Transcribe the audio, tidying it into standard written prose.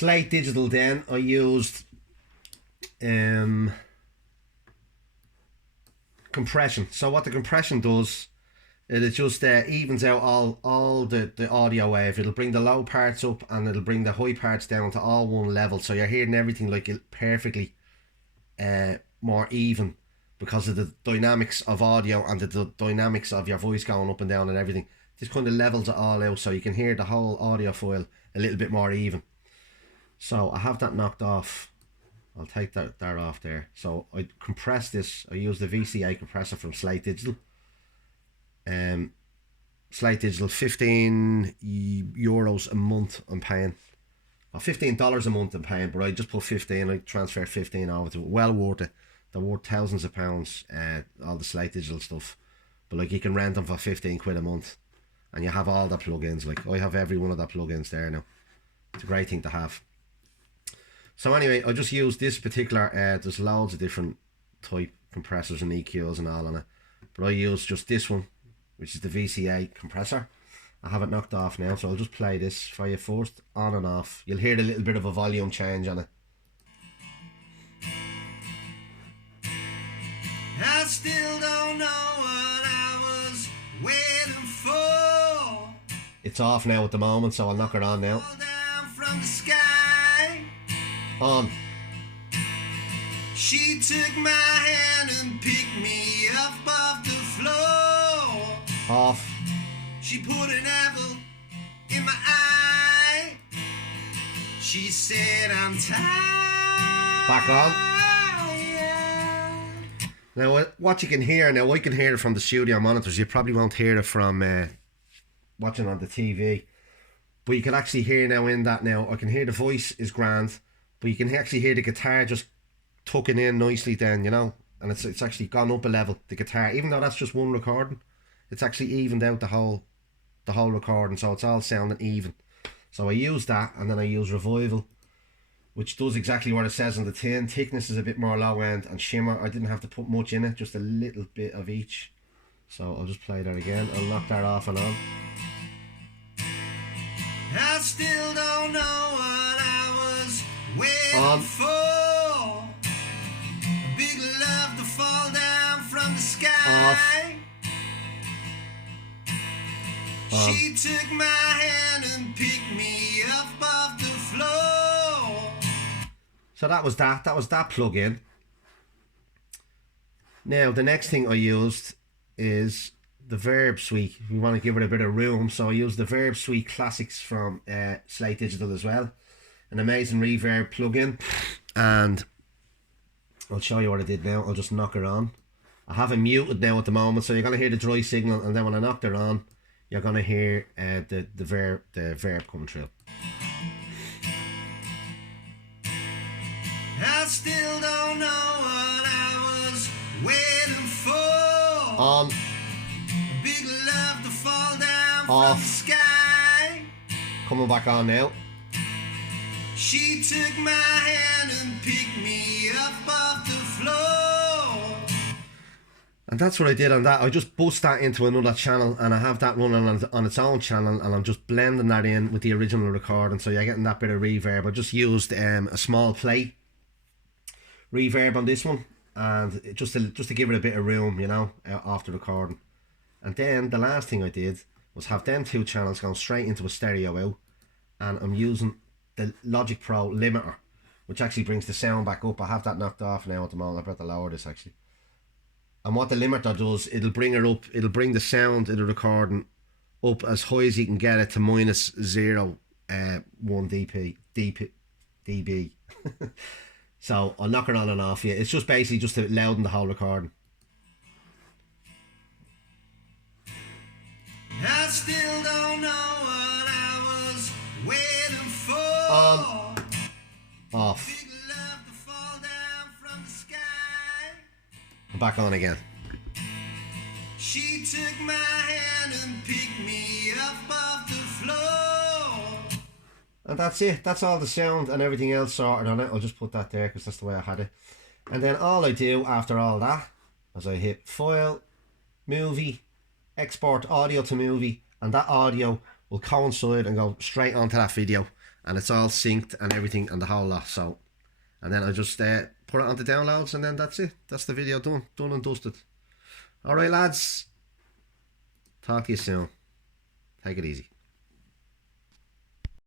Slate Digital then, I used compression. So what the compression does, it just evens out all the audio wave. It'll bring the low parts up and it'll bring the high parts down to all one level. So you're hearing everything like it perfectly more even because of the dynamics of audio and the dynamics of your voice going up and down and everything. This kind of levels it all out so you can hear the whole audio file a little bit more even. So I have that knocked off. I'll take that off there. So I compress this. I use the VCA compressor from Slate Digital. Slate Digital, €15 a month I'm paying. Or $15 a month I'm paying, but I just put 15. I transferred 15 over to it. Well worth it. They're worth thousands of pounds, all the Slate Digital stuff. But like you can rent them for 15 quid a month. And you have all the plugins. Like I have every one of the plugins there now. It's a great thing to have. So anyway, I just use this particular, there's loads of different type compressors and EQs and all on it. But I use just this one, which is the VCA compressor. I have it knocked off now, so I'll just play this for you first, on and off. You'll hear a little bit of a volume change on it. I still don't know what I was waiting for. It's off now at the moment, so I'll knock it on now. Down from the sky. On. She took my hand and picked me up off the floor. Off. She put an apple in my eye. She said I'm tired. Back on. Now what you can hear now, I can hear it from the studio monitors. You probably won't hear it from watching on the TV. But you can actually hear now in that now. I can hear the voice is grand. But you can actually hear the guitar just tucking in nicely then, you know. And it's actually gone up a level, the guitar. Even though that's just one recording, it's actually evened out the whole recording, so it's all sounding even. So I use that, and then I use Revival, which does exactly what it says on the tin. Thickness is a bit more low end, and shimmer, I didn't have to put much in it, just a little bit of each. So I'll just play that again. I'll knock that off and on. I still don't know what I was waiting for. A big love to fall down from the sky. Off. She took my hand and picked me up off the floor. So that was that plug-in. Now the next thing I used is the Verb Suite. We want to give it a bit of room, so I used the Verb Suite Classics from Slate Digital as well. An amazing reverb plug-in, and I'll show you what I did now. I'll just knock it on. I have it muted now at the moment, so you're going to hear the dry signal, and then when I knocked it on, you're going to hear the verb coming through. I still don't know what I was waiting for. On. A big love to fall down off. From the sky. Coming back on now. She took my hand and picked me up off the floor. And that's what I did on that. I just bust that into another channel, and I have that running on its own channel, and I'm just blending that in with the original recording, so you're getting that bit of reverb. I just used a small plate reverb on this one, and just to give it a bit of room, you know, after recording. And then the last thing I did was have them two channels going straight into a stereo out, and I'm using the Logic Pro limiter, which actually brings the sound back up. I have that knocked off now at the moment. I better lower this actually. And what the limiter does, it'll bring it up, it'll bring the sound in the recording up as high as you can get it to minus 0.1 dB. So I'll knock it on and off here. It's just basically just to louden the whole recording. I still don't know what I was waiting for. On. Off. Back on again. She took my hand and picked me up off the floor. And that's it. That's all the sound and everything else sorted on it. I'll just put that there because that's the way I had it. And then all I do after all that is I hit File, Movie, Export Audio to Movie, and that audio will coincide and go straight onto that video. and it's all synced and everything and the whole lot. So, and then I just put it onto downloads, and then that's it. That's the video done and dusted. Alright lads, talk to you soon. Take it easy.